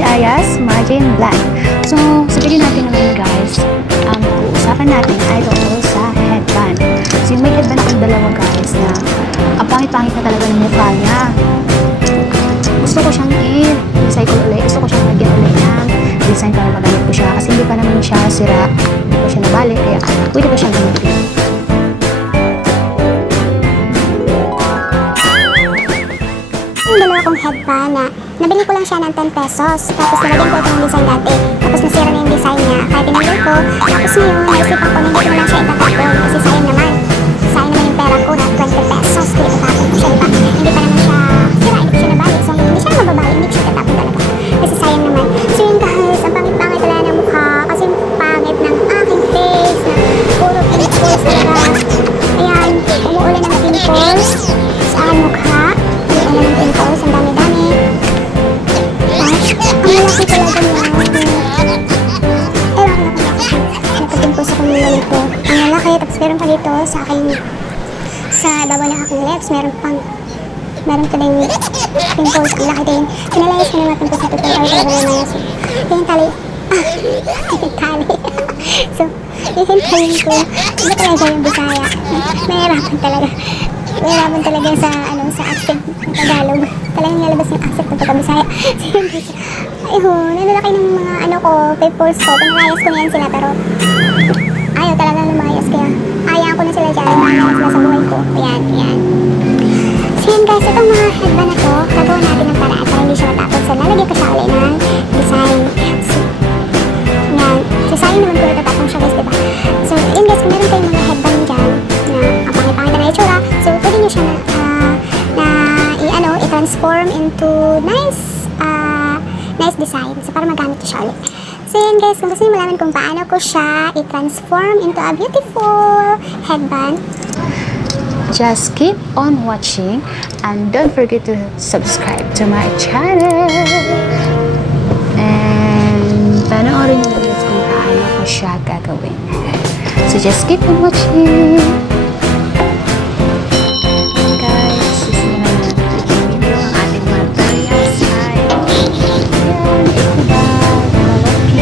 may arias, marlyn, black. So, sa video natin naman guys, uusapan natin ay tungkol sa headband. So, yung may headband akong dalawa guys na ang pangit-pangit na talaga ng mukha niya. Gusto ko siyang i-recycle ulit. Gusto ko siyang lagyan ulit ng design para magamit ko siya. Kasi hindi pa naman siya sira. Hindi ko siya nabalik. Kaya pwede ko siyang gamitin. Yung dalawa kong headband na nabili ko lang siya ng 10 pesos. Tapos nilagyan ko ito ng design dati. Tapos nasira na yung design niya. Kaya tinanggal ko. Tapos ngayon, naisipan ko na hindi ko na lang siya itatapon. Kasi sayang naman. Sayang naman yung pera ko na 20 pesos. Kaya itatapon ko siya. Hindi pa naman siya sira. Hindi ko siya nabali. So hindi siya mababali. Hindi ko siya itatapon talaga. Kasi sayang naman. So yun guys, ang pangit-pangit talaga ng mukha. Kasi pangit ng aking face. Na puro pimples talaga. Ayan, umuulan ng pimples sa aking mukha. Umuulan ng pimples. Ang dami-dami. Ang malaki talaga niya. Ewan ko na kung nakapimples ako ng lalito. Ang malaki. Tapos meron pa dito sa aking sa baba ng aking lips. Meron pa din pimples. Ang laki din. Pinalayas ko na mga pimples na tutorial. Talaga naman yan. Yung tali. Tali. So, hihintayin ko. Iba talaga yung Bisaya. Mahirapan talaga. Mahirapan talaga sa accent ng Tagalog. Talagang nalabas yung accent ng pagka-Bisaya. Ayun, nalalaki ng mga pimples ko. Pinalayas ko na yan sila pero ayaw talaga lumayas. Kaya ayaw ko na sila dyan. Ayaw na sila sa buhay ko. Ayan. So yun guys, itong mga headband na to, gagawa natin ng paraan para hindi siya matapos. So lalagyan ko siya ulit ng design. So, yan. So sayang naman ko itatapong siya guys, diba? So yun guys, kung meron kayong mga headband dyan na ang pangit-pangit na itsura, so pwede nyo siya i-transform into nice design. So para magamit ko siya ulit. So yun guys, kung gusto nyo malaman kung paano ko siya i-transform into a beautiful headband, just keep on watching and don't forget to subscribe to my channel. And panoorin nyo guys kung paano ko siya gagawin. So just keep on watching. Guys, sisimulan natin yung video ang ating materials ay yan, echobag, malaki.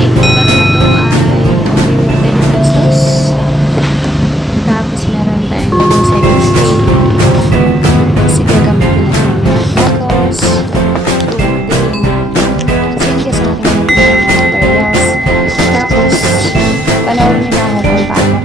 Echobag na to ay only 10 pesos. Tapos meron tayong yung second stage. Kasi gagamitin natin yung bagos. Kasi sa akin yung materials. Tapos, panoorin nyo na ako kung paano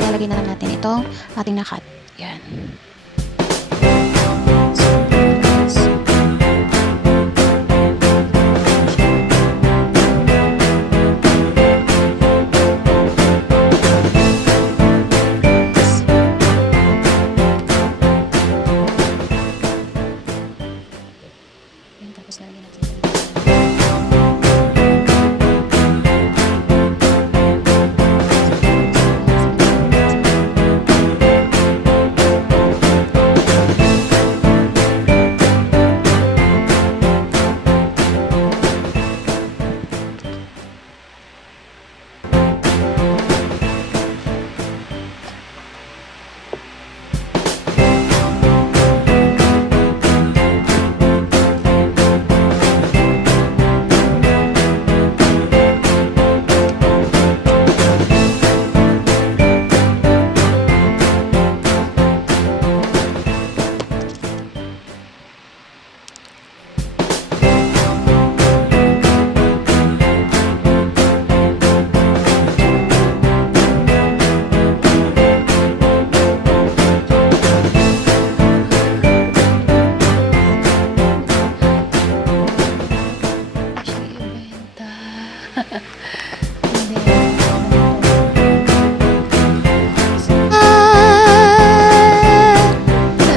kaya lalagay na lang natin itong ating nakat. Yan. Tapos lalagyan natin.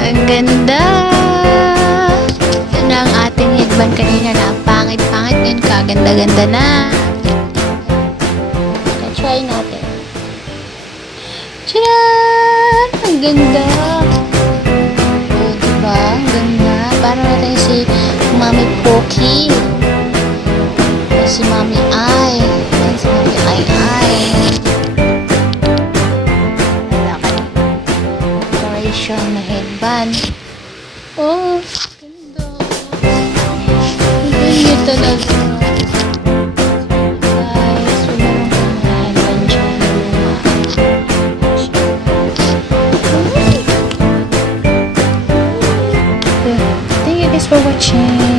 Ang ganda! Yun ang ating headband kanina na pangit-pangit, yun kaganda-ganda na. Try natin. Tcharan! Ang ganda! O, diba? Ang ganda. Parang natin si Mami Poki. Si Mami Ay. Ayan, si Mami Ay. Decoration na headband. Oh, ganda. Ganda talaga. Guys, so meron ka na headband dyan na luma. Thank you guys for watching.